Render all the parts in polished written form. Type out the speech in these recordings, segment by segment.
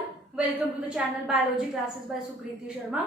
everyone, welcome to the channel Biology Classes by सुकृति शर्मा।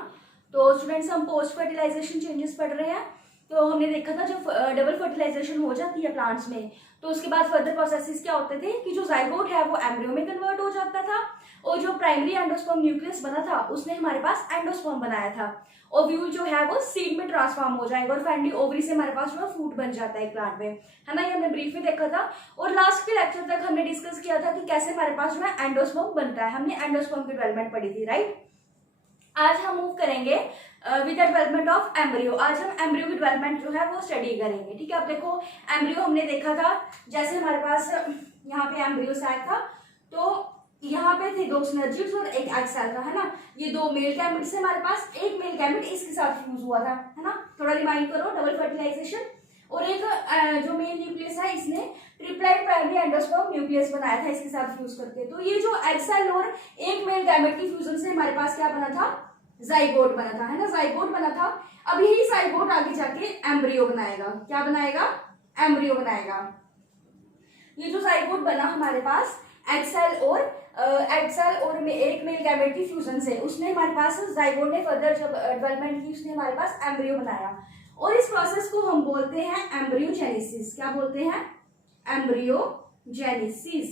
तो students हम post fertilisation changes पढ़ रहे हैं। तो हमने देखा था जब डबल फर्टिलाइजेशन हो जाती है प्लांट्स में तो उसके बाद फर्दर प्रोसेसेस क्या होते थे कि जो जाइगोट है वो एम्ब्रियो में कन्वर्ट हो जाता था और जो प्राइमरी एंडोस्पर्म न्यूक्लियस बना था उसने हमारे पास एंडोस्पर्म बनाया था। ओव्यूल जो है वो सीड में ट्रांसफॉर्म हो जाएगा और फाइनली ओवरी से हमारे पास जो है फ्रूट बन जाता है प्लांट में, है ना। ये हमने ब्रीफ में देखा था और लास्ट के लेक्चर तक हमने डिस्कस किया था कि कैसे हमारे पास जो है एंडोस्पर्म बनता है। हमने एंडोस्पर्म की डेवलपमेंट पढ़ी थी, राइट। आज हम मूव करेंगे with the development of embryo. आज हम एम्ब्रियो की डेवलपमेंट जो है वो स्टडी करेंगे, ठीक है। अब देखो एम्ब्रियो हमने देखा था, जैसे हमारे पास यहाँ पे एम्ब्रियो सैक था तो यहाँ पे थे दो सिनर्जिड्स और एक एग सेल था, है ना। ये दो मेल गैमेट से हमारे पास एक मेल गैमेट इसके साथ फ्यूज हुआ था, है ना। थोड़ा रिमाइंड करो, डबल फर्टिलाइजेशन और एक जो मेल न्यूक्लियस है इसने ट्रिप्लाइड प्राइमरी एंडोस्पर्म न्यूक्लियस बनाया था इसके साथ फ्यूज करके। तो ये जो एग सेल और एक मेल गैमेट की फ्यूजन से हमारे पास क्या बना था, जाइगोट बना था, है ना। जाइगोट बना था। अब यही जाइगोट आगे जाके एम्ब्रियो बनाएगा। क्या बनाएगा? एम्ब्रियो बनाएगा। ये जो जाइगोट बना हमारे पास एग सेल और में एक मेल गैमेट की फ्यूजन से उसने हमारे पास जाइगोट ने फर्दर जब डेवलपमेंट की उसने हमारे पास एम्ब्रियो बनाया और इस प्रोसेस को हम बोलते हैं एम्ब्रियोजेनेसिस। क्या बोलते हैं? एम्ब्रियोजेनेसिस।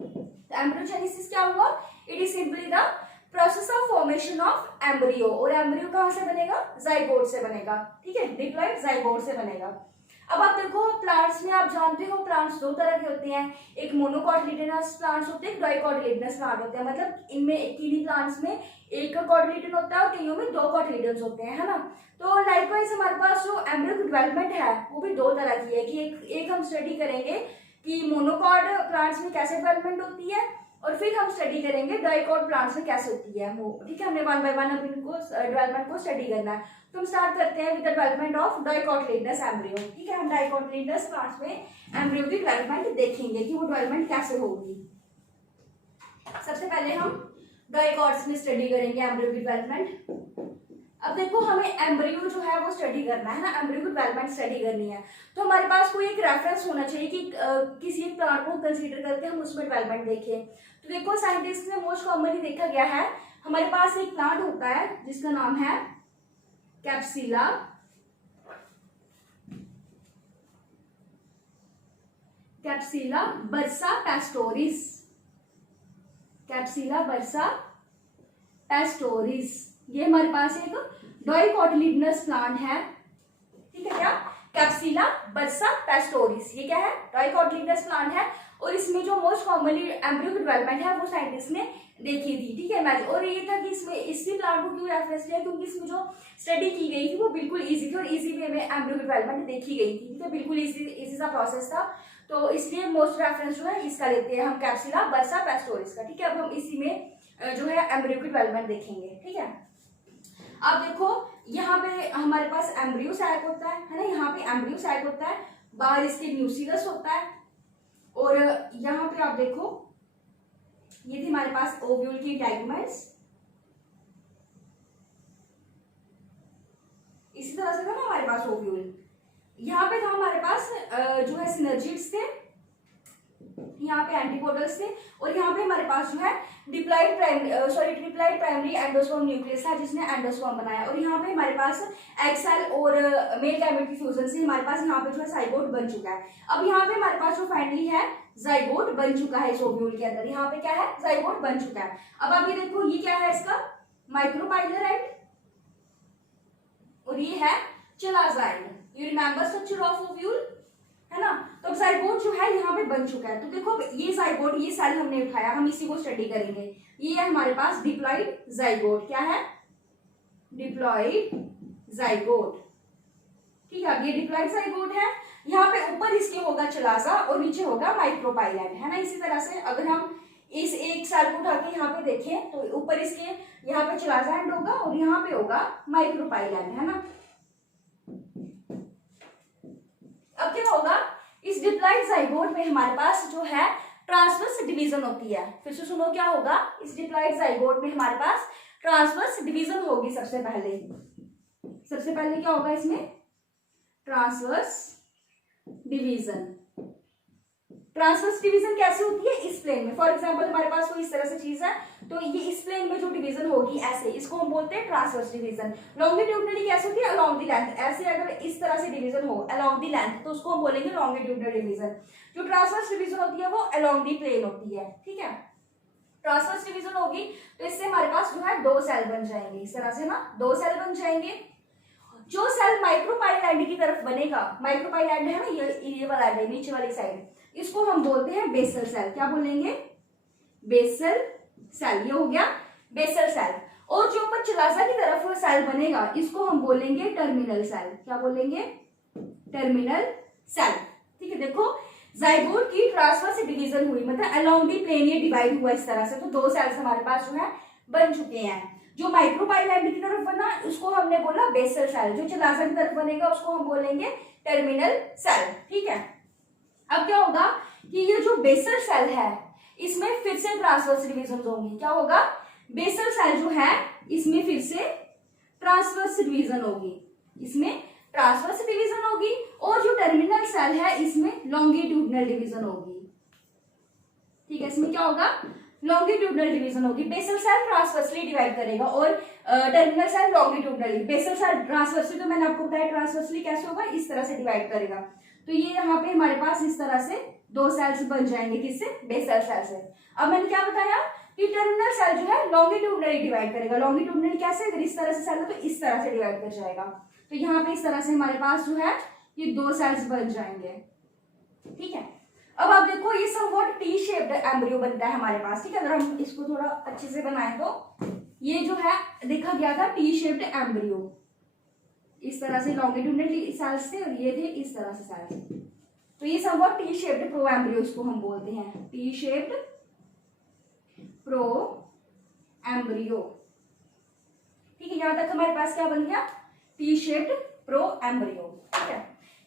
एम्ब्रियोजेनेसिस क्या हुआ? It is simply the process of formation of embryo. और एम्ब्रियो कहां से बनेगा? जाइगोट से बनेगा, ठीक है। डिप्लॉइड जाइगोट से बनेगा। अब आप देखो प्लांट्स में आप जानते हो प्लांट्स दो तरह के होते हैं, एक मोनोकॉटिलिडनस प्लांट्स होते हैं, एक डाइकॉटिलिडनस प्लांट होते हैं। मतलब इनमें किन्हीं प्लांट्स में एक कॉटिलिडन होता है और कईयों में दो कॉटिलिडन्स होते हैं, है ना। तो लाइकवाइज हमारे पास जो एम्ब्रियो की डेवलपमेंट है वो भी दो तरह की है कि एक हम स्टडी करेंगे कि मोनोकॉट प्लांट्स में कैसे डेवलपमेंट होती है और फिर हम स्टडी करेंगे डाइकॉट प्लांट्स में कैसे होती है वो, ठीक है। हमने वन बाय वन अब इनको डेवलपमेंट को स्टडी करना है। तो हम स्टार्ट करते हैं with the development of dicotyledonous embryo, ठीक है। हम डाइकॉटिलिडनस प्लांट्स में एम्ब्रियो की डेवलपमेंट देखेंगे कि वो डेवलपमेंट कैसे होगी। सबसे पहले हम डाइकॉट्स में स्टडी करेंगे एम्ब्रियो की डेवलपमेंट। अब देखो हमें एम्ब्रियो जो है वो स्टडी करना है ना, एम्ब्रियो की डेवलपमेंट स्टडी करनी है तो हमारे पास कोई एक रेफरेंस होना चाहिए कि किसी एक प्लांट को कंसीडर करके हम उसमें डेवलपमेंट देखें। तो देखो साइंटिस्ट ने मोस्ट कॉमनली देखा गया है, हमारे पास एक प्लांट होता है जिसका नाम है कैप्सिला बर्सा पेस्टोरिस। कैप्सिला बर्सा पेस्टोरिस ये हमारे पास एक डाइकॉटिलिडनस प्लांट है, ठीक है। क्या? कैप्सिला बर्सा पेस्टोरिस ये क्या है? डाइकॉटिलिडनस प्लांट है और इसमें जो मोस्ट कॉमनली एम्ब्रियो की डेवलपमेंट है वो साइंटिस्ट ने देखी थी, ठीक है। और ये था कि इसमें इसी प्लांट को क्यों रेफरेंस लिया, क्योंकि इसमें जो स्टडी की गई थी वो बिल्कुल इजी थी और इजी वे में एम्ब्रियो की डेवलपमेंट देखी गई थी, ठीक है। बिल्कुल इजी सा प्रोसेस था तो इसलिए मोस्ट रेफरेंस जो है इसका लेते हैं हम, कैप्सिला बर्सा पेस्टोरिस का, ठीक है। अब हम इसी में जो है एम्ब्रियो की डेवलपमेंट देखेंगे, ठीक है। अब देखो यहाँ पे हमारे पास एम्ब्रियो सैक होता है ना, यहाँ पे एम्ब्रियो सैक होता है, बाहर इसके न्यूक्लियस होता है और यहाँ पे आप देखो ये थी हमारे पास ओव्यूल की इंटेगुमेंट्स, इसी तरह से था ना हमारे पास ओव्यूल। यहाँ पे था हमारे पास जो है सिनर्जिड्स थे, यहाँ पे एंटीपोडल्स थे और यहाँ पे हमारे पास जो है ट्रिप्लाइड प्राइमरी एंडोस्पर्म न्यूक्लियस था जिसने एंडोस्पर्म बनाया और यहाँ पे हमारे पास एग सेल और मेल गैमेट की फ्यूजन से हमारे पास यहाँ पे जो है जाइगोट बन चुका है। अब यहाँ पे हमारे पास जो फाइनली है जाइगोट बन चुका है इस ओव्यूल के अंदर, यहाँ पे क्या है? जाइगोट बन चुका है। अब आप ये देखो ये क्या है इसका? माइक्रोपाइलर एंड और ये है चलाजाइड। You remember structure of ovule, है ना। तो जाइगोट जो है यहाँ पे बन चुका है। तो देखो ये जाइगोट ये सेल हमने उठाया, हम इसी को स्टडी करेंगे। ये है हमारे पास डिप्लॉइड जाइगोट। क्या है? डिप्लॉइड जाइगोट, ठीक है। अब ये डिप्लॉइड जाइगोट है, यहाँ पे ऊपर इसके होगा चलाजा और नीचे होगा माइक्रोपाइलैंड, है ना। इसी तरह से अगर हम इस एक सेल को उठा के यहाँ पे देखें तो ऊपर इसके यहाँ पे चलाजा एंड होगा और यहाँ पे होगा माइक्रोपाइलैंड, है ना। अब क्या होगा? इस डिप्लॉइड जाइगोट में हमारे पास जो है ट्रांसवर्स डिवीजन होती है। फिर से सुनो क्या होगा? इस डिप्लॉइड जाइगोट में हमारे पास ट्रांसवर्स डिवीजन होगी। सबसे पहले क्या होगा इसमें? ट्रांसवर्स डिवीजन, ट्रांसवर्स डिवीजन कैसे होती है, इस प्लेन में। फॉर एग्जांपल हमारे पास कोई इस तरह से चीज है, तो ये इस प्लेन में जो डिवीजन होगी ऐसे, इसको हम बोलते हैं ट्रांसवर्स डिवीजन। लॉन्गिट्यूडनली कैसे होती है, अलोंग द लेंथ। ऐसे अगर इस तरह से डिवीजन हो अलोंग द लेंथ तो उसको हम बोलेंगे लॉन्गिट्यूडनल डिवीजन। जो ट्रांसवर्स डिवीजन होती है वो अलोंग द प्लेन होती है, ठीक है। ट्रांसवर्स डिवीजन होगी तो इससे हमारे पास जो है 2 सेल बन जाएंगे, इस तरह से ना 2 सेल बन जाएंगे। जो सेल माइक्रोपाइलैंड की तरफ बनेगा, माइक्रोपाइलैंड है ना, ये वाला है नीचे वाली साइड, इसको हम बोलते हैं बेसल सेल। क्या बोलेंगे, बेसल सेल। ये हो गया बेसल सेल। और जो ऊपर चिलासा की तरफ सेल बनेगा इसको हम बोलेंगे टर्मिनल सेल। क्या बोलेंगे, टर्मिनल सेल, ठीक है। देखो जाइगोट की ट्रांसवर्स डिवीजन हुई, मतलब अलोंग दी प्लेन ये डिवाइड हुआ इस तरह से, तो 2 सेल्स हमारे पास जो है बन चुके हैं। जो माइक्रोपाइलैंड की तरफ बना उसको हमने बोला बेसल सेल, जो चिलासा की तरफ बनेगा उसको हम बोलेंगे टर्मिनल सेल, ठीक है। अब क्या होगा कि ये जो बेसल सेल है इसमें फिर से ट्रांसवर्स डिवीजन होंगी। क्या होगा, बेसल सेल जो है इसमें फिर से ट्रांसवर्स डिवीजन होगी, इसमें ट्रांसवर्स डिवीजन होगी। और जो टर्मिनल सेल है इसमें लॉन्गिट्यूडनल डिवीजन होगी, ठीक है। इसमें क्या होगा, लॉन्गिट्यूडनल डिवीजन होगी। बेसल सेल ट्रांसवर्सली डिवाइड करेगा और terminal cell longitudinally. Basal cell transversely तो मैंने आपको बताया ट्रांसवर्सली कैसे होगा, इस तरह से डिवाइड करेगा। तो ये यहाँ पे हमारे पास इस तरह से 2 सेल्स बन जाएंगे, किससे, बेसल सेल से। अब मैंने क्या बताया कि टर्मिनल सेल जो है लॉन्गिट्यूडनली डिवाइड करेगा। लॉन्गिट्यूडनली कैसे, अगर इस तरह से सेल है तो इस तरह से डिवाइड कर जाएगा। तो यहाँ पे इस तरह से हमारे पास जो है ये 2 सेल्स बन जाएंगे, ठीक है। अब आप देखो ये समवॉट टी शेप्ड एम्ब्रियो बनता है हमारे पास, ठीक है। अगर हम इसको थोड़ा अच्छे से बनाए तो ये जो है देखा गया था टी शेप्ड एम्ब्रियो, इस तरह से लॉन्गिट्यूडनल सेल्स थे और ये थे इस तरह से सेल्स। तो ये somewhat T shaped pro embryo इसको हम बोलते हैं, टी शेप्ड प्रो एम्ब्रियो, ठीक है। यहां तक हमारे पास क्या बन गया, टी शेप्ड प्रो एम्ब्रियो, ठीक है।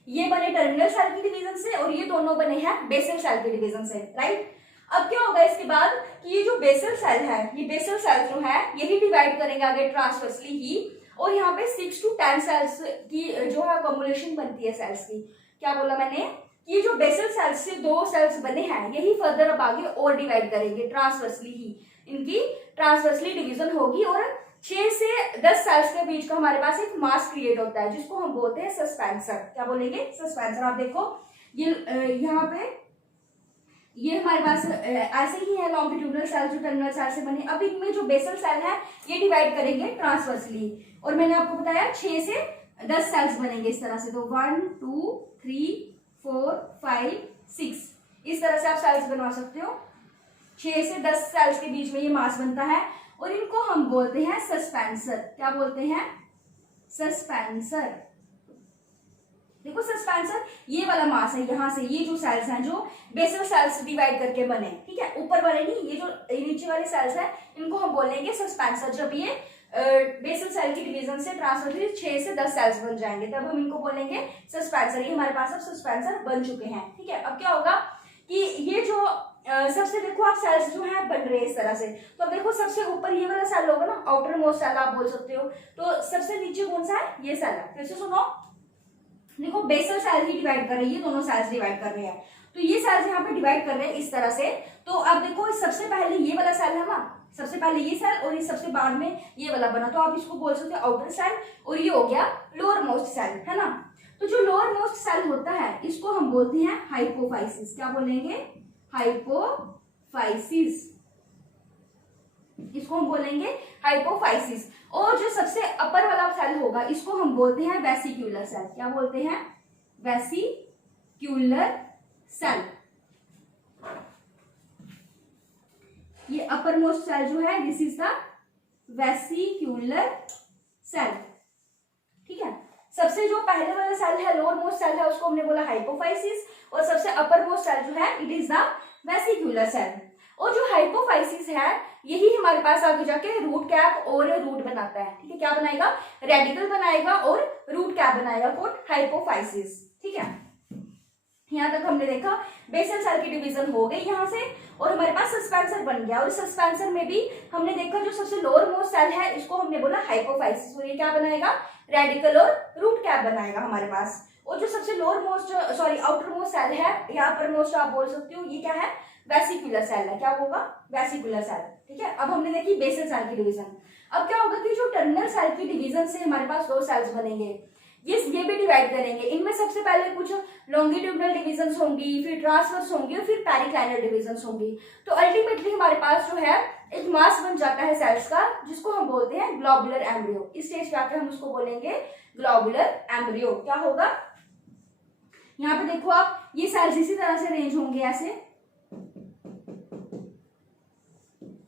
ये बने टर्मिनल सेल की डिवीजन से और ये दोनों बने हैं बेसल सेल की डिवीजन से, राइट। अब क्या होगा इसके बाद कि ये जो बेसल सेल है, ये बेसल सेल जो है यही डिवाइड करेंगे आगे ट्रांसवर्सली ही, और यहाँ पे 6 to 10 सेल्स की जो है कॉम्बिनेशन बनती है सेल्स की। क्या बोला मैंने, ये जो बेसल सेल्स से 2 सेल्स बने हैं यही फर्दर अब आगे और डिवाइड करेंगे ट्रांसवर्सली ही, इनकी ट्रांसवर्सली डिवीजन होगी और 6 से 10 सेल्स के बीच का हमारे पास एक मास क्रिएट होता है जिसको हम बोलते हैं सस्पेंसर। क्या बोलेंगे, सस्पेंसर। आप देखो ये यहाँ पे ये हमारे पास ऐसे ही है लॉन्गिट्यूडनल सेल जो टर्मिनल सेल से बने। अब इनमें जो बेसल सेल है ये डिवाइड करेंगे ट्रांसवर्सली, और मैंने आपको बताया 6 से 10 सेल्स बनेंगे इस तरह से। तो 1 2 3 4 5 6 इस तरह से आप सेल्स बनवा सकते हो। 6 से 10 सेल्स के बीच में ये मास बनता है और इनको हम बोलते हैं सस्पेंसर। क्या बोलते हैं, सस्पेंसर। देखो सस्पेंसर ये वाला मास है, यहाँ से ये जो सेल्स हैं जो बेसल सेल्स डिवाइड करके बने, ठीक है। ऊपर वाले नहीं, ये जो नीचे वाले सेल्स हैं इनको हम बोलेंगे सस्पेंसर। जब ये बेसल सेल की डिवीजन से ट्रांसफर 6 से 10 सेल्स बन जाएंगे तब हम इनको बोलेंगे सस्पेंसर। ये हमारे पास अब सस्पेंसर बन चुके हैं, ठीक है। अब क्या होगा कि ये जो सबसे देखो आप सेल्स जो है बन रहे हैं इस तरह से। तो अब देखो सबसे ऊपर ये वाला सेल होगा ना, आउटर मोस्ट सेल आप बोल सकते हो। तो सबसे नीचे कौन सा है, ये सेल है। फिर से सुनो, देखो बेसल सेल ही डिवाइड कर रही है, दोनों सेल्स डिवाइड कर रहे हैं। तो ये सेल्स यहाँ पे डिवाइड कर रहे हैं इस तरह से। तो अब देखो सबसे पहले ये वाला सेल है ना, सबसे पहले ये सेल और ये सबसे बाद में ये वाला बना, तो आप इसको बोल सकते हो आउटर सेल और ये हो गया लोअर मोस्ट सेल, है ना। तो जो लोअर मोस्ट सेल होता है इसको हम बोलते हैं हाइपोफाइसिस। क्या बोलेंगे, हाइपोफाइसिस, इसको हम बोलेंगे हाइपोफाइसिस। और जो सबसे अपर वाला सेल होगा इसको हम बोलते हैं वेसिक्यूलर सेल। क्या बोलते हैं, वेसिक्यूलर सेल। ये अपर मोस्ट सेल जो है दिस इज द वेसिक्यूलर सेल, ठीक है। सबसे जो पहले वाला सेल है लोअर मोस्ट सेल है उसको हमने बोला हाइपोफाइसिस, और सबसे अपर मोस्ट सेल जो है इट इज द वेसिक्यूलर सेल। और जो हाइपोफाइसिस है यही हमारे पास आगे जाके रूट कैप और रूट बनाता है, ठीक है। क्या बनाएगा, रेडिकल बनाएगा और रूट कैप बनाएगा, कोट हाइपोफाइसिस, ठीक है। यहाँ तक हमने देखा बेसल सेल की डिवीजन हो गई यहाँ से, और हमारे पास सस्पेंसर बन गया। और सस्पेंसर में भी हमने देखा जो सबसे लोअर मोस्ट सेल है इसको हमने बोला हाइपोफाइसिस, और ये क्या बनाएगा, रेडिकल और रूट कैप बनाएगा हमारे पास। और जो सबसे lower most outer most cell है, यहाँ पर मोस्ट आप बोल सकते हो, ये क्या है, वेसिकुलर सेल है। क्या होगा, वेसिकुलर सेल। ठीक है, अब हमने देखी बेसल सेल की डिवीजन। अब क्या होगा कि जो टर्मिनल सेल की डिवीजन से हमारे पास दो सेल्स बनेंगे, ये भी डिवाइड करेंगे। इनमें सबसे पहले कुछ लॉन्गिट्यूडनल डिविजन्स होंगी, फिर ट्रांसवर्स होंगी और फिर पेरिक्लाइनल डिविजन्स होंगी। तो अल्टीमेटली हमारे पास जो है एक मास बन जाता है सेल्स का, जिसको हम बोलते हैं ग्लोबुलर एम्ब्रियो। इस स्टेज पे आकर हम उसको बोलेंगे ग्लोबुलर एम्ब्रियो। क्या होगा, यहाँ पे देखो आप, ये सेल्स इसी तरह से अरेंज होंगे, ऐसे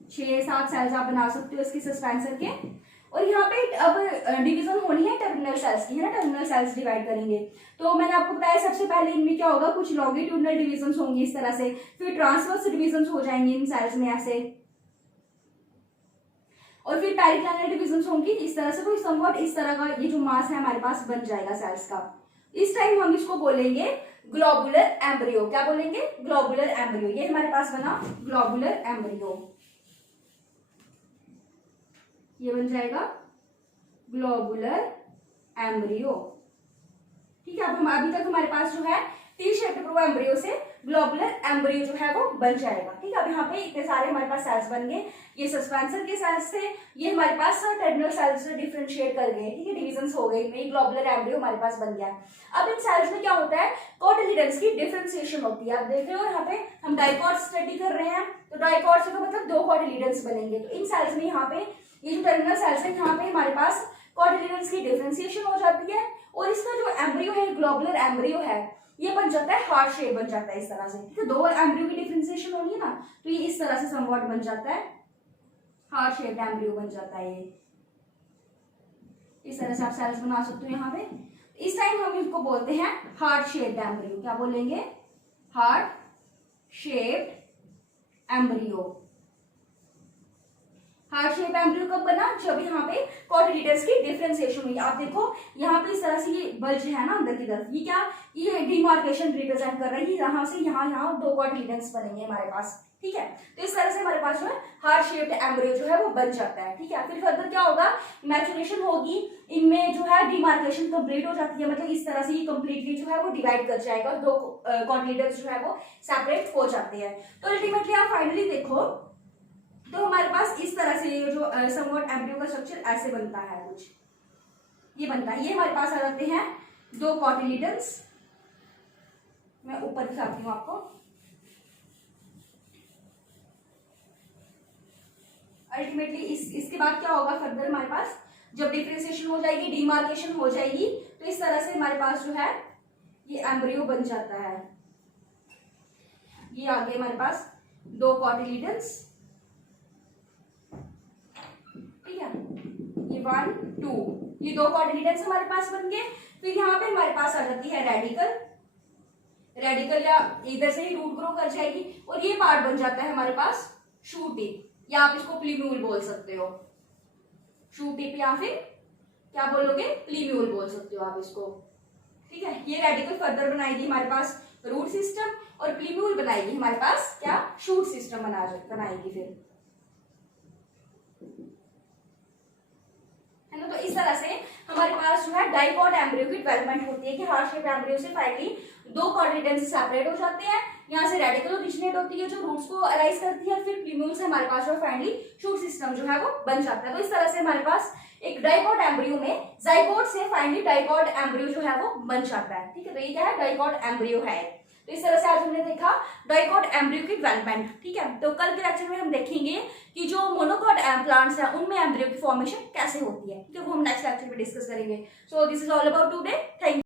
6-7 सेल्स आप बना सकते हो इसके सस्पेंसर के। और यहाँ पे अब डिवीजन होनी है टर्मिनल सेल्स की, है ना, टर्मिनल सेल्स डिवाइड करेंगे। तो मैंने आपको बताया सबसे पहले इनमें क्या होगा, कुछ लॉन्गिट्यूडनल डिवीजन होंगे इस तरह से, फिर ट्रांसवर्स डिवीजन हो जाएंगे इन सेल्स में ऐसे, और फिर पेरिक्लाइनल डिवीजन होंगी इस तरह से। तो समवट इस तरह का ये जो मास है हमारे पास बन जाएगा सेल्स का। इस टाइम हम इसको बोलेंगे ग्लोबुलर एम्ब्रियो। क्या बोलेंगे, ग्लोबुलर एम्ब्रियो। ये हमारे पास बना ग्लोबुलर एम्ब्रियो, ये बन जाएगा ग्लोबुलर एम्ब्रियो। ठीक है, अब हम अभी तक हमारे पास जो है टी शेप्ड प्रो एम्ब्रियो से ग्लोबुलर एम्ब्रियो जो है वो बन जाएगा। ठीक है, अब यहाँ पे इतने सारे हमारे पास सेल्स बन गए। ये सस्पेंसर के सेल्स थे, ये हमारे पास टर्मिनल सेल्स से डिफरेंशिएट कर गए। ठीक है, डिविजन्स हो गए, इनमें ग्लोबुलर एम्ब्रियो हमारे पास बन गया। अब इन सेल्स में क्या होता है, कोटिलिडन्स की डिफरेंशिएशन होती है। आप देख रहे हो यहाँ पे हम डाइकॉट स्टडी कर रहे हैं, तो डाइकॉट से तो मतलब 2 कोटिलिडन्स बनेंगे। तो इन सेल्स में यहाँ पे ये जो टर्मिनल सेल्स है, यहाँ पे हमारे पास कोटिलिडन्स की डिफरेंशिएशन हो जाती है, और इसका जो एम्ब्रियो है, ग्लोबुलर एम्ब्रियो है, ये बन जाता है हार्ट शेप बन जाता है इस तरह से। ठीक है, 2 एम्ब्रियो की डिफरेंशिएशन होनी है ना, तो ये इस तरह से समवॉट बन जाता है, हार्ट शेप एम्ब्रियो बन जाता है। ये इस तरह से आप सेल्स बना सकते हो यहाँ पे। इस टाइम हम इसको बोलते हैं हार्ट शेप्ड एम्ब्रियो। क्या बोलेंगे, heart shaped embryo. Heart shape embryo कब बना, जब यहाँ पे कोटिलिडन्स की डिफरेंशिएशन हुई। आप देखो यहाँ पे इस तरह से ये बल्ज है ना अंदर की तरफ, ये क्या, ये डिमार्केशन रिप्रेजेंट कर रही है। यहाँ से यहाँ 2 कोटिलिडन्स बनेंगे हमारे पास। ठीक है, तो इस तरह से हमारे पास जो है हार्ट शेप्ड एम्ब्रियो जो है वो बन जाता है। ठीक है, फिर फर्दर क्या होगा, मैचुरेशन होगी, इनमें जो है डिमार्केशन कंप्लीट हो जाती है, मतलब इस तरह से ये कंप्लीटली जो है वो डिवाइड कर जाएगा, 2 कोटिलिडन्स जो है वो सेपरेट हो जाते हैं। तो अल्टीमेटली आप फाइनली देखो तो हमारे पास इस तरह से जो समवॉट एम्ब्रियो का स्ट्रक्चर ऐसे बनता है, कुछ ये बनता है। ये हमारे पास आ जाते हैं 2 कोटिलिडन्स। मैं ऊपर दिखाती हूँ आपको। अल्टीमेटली इसके बाद क्या होगा फर्दर, हमारे पास जब डिफरेंशिएशन हो जाएगी, डिमार्केशन हो जाएगी, तो इस तरह से हमारे पास जो है ये एम्ब्रियो बन जाता है। ये आगे हमारे पास 2 कोटिलिडन्स, ठीक है, ये 1 2, ये 2 कोटिलिडन्स हमारे पास बन गए। फिर यहाँ पे हमारे पास आ जाती है रेडिकल, या इधर से ही रूट ग्रो कर जाएगी, और ये पार्ट बन जाता है हमारे पास शूट टिप, या आप इसको प्लीम्यूल बोल सकते हो। शूट टिप या फिर क्या बोलोगे, प्लीम्यूल बोल सकते हो आप इसको। ठीक है, ये रेडिकल फर्दर बनाएगी हमारे पास रूट सिस्टम, और प्लीम्यूल बनाएगी हमारे पास क्या, शूट सिस्टम बनाएगी फिर, है ना। तो इस तरह से हमारे पास जो है डाइकॉट एम्ब्रियो की डेवलपमेंट होती है कि हार्ट शेप एम्ब्रियो से फाइनली 2 कोटिलिडन्स सेपरेट हो जाते हैं, यहाँ से रेडिकल ओरिजिनेट होती है जो रूट्स को अराइज करती है, फिर प्लीम्यूल से हमारे पास जो फाइनली शूट सिस्टम जो है वो बन जाता है। तो इस तरह से हमारे पास एक डाइकॉट एम्ब्रियो में जाइगोट से फाइनली डाइकॉट एम्ब्रियो जो है वो बन जाता है। ठीक है, तो ये क्या है, डाइकॉट एम्ब्रियो है। तो इस तरह से आज हमने देखा डाइकॉट एम्ब्रियो की डेवलपमेंट। ठीक है, तो कल के लेक्चर में हम देखेंगे कि जो मोनोकॉट प्लांट्स हैं उनमें एम्ब्रियो की फॉर्मेशन कैसे होती है। ठीक है, वो हम नेक्स्ट लेक्चर में डिस्कस करेंगे। So this is all about today. Thank you.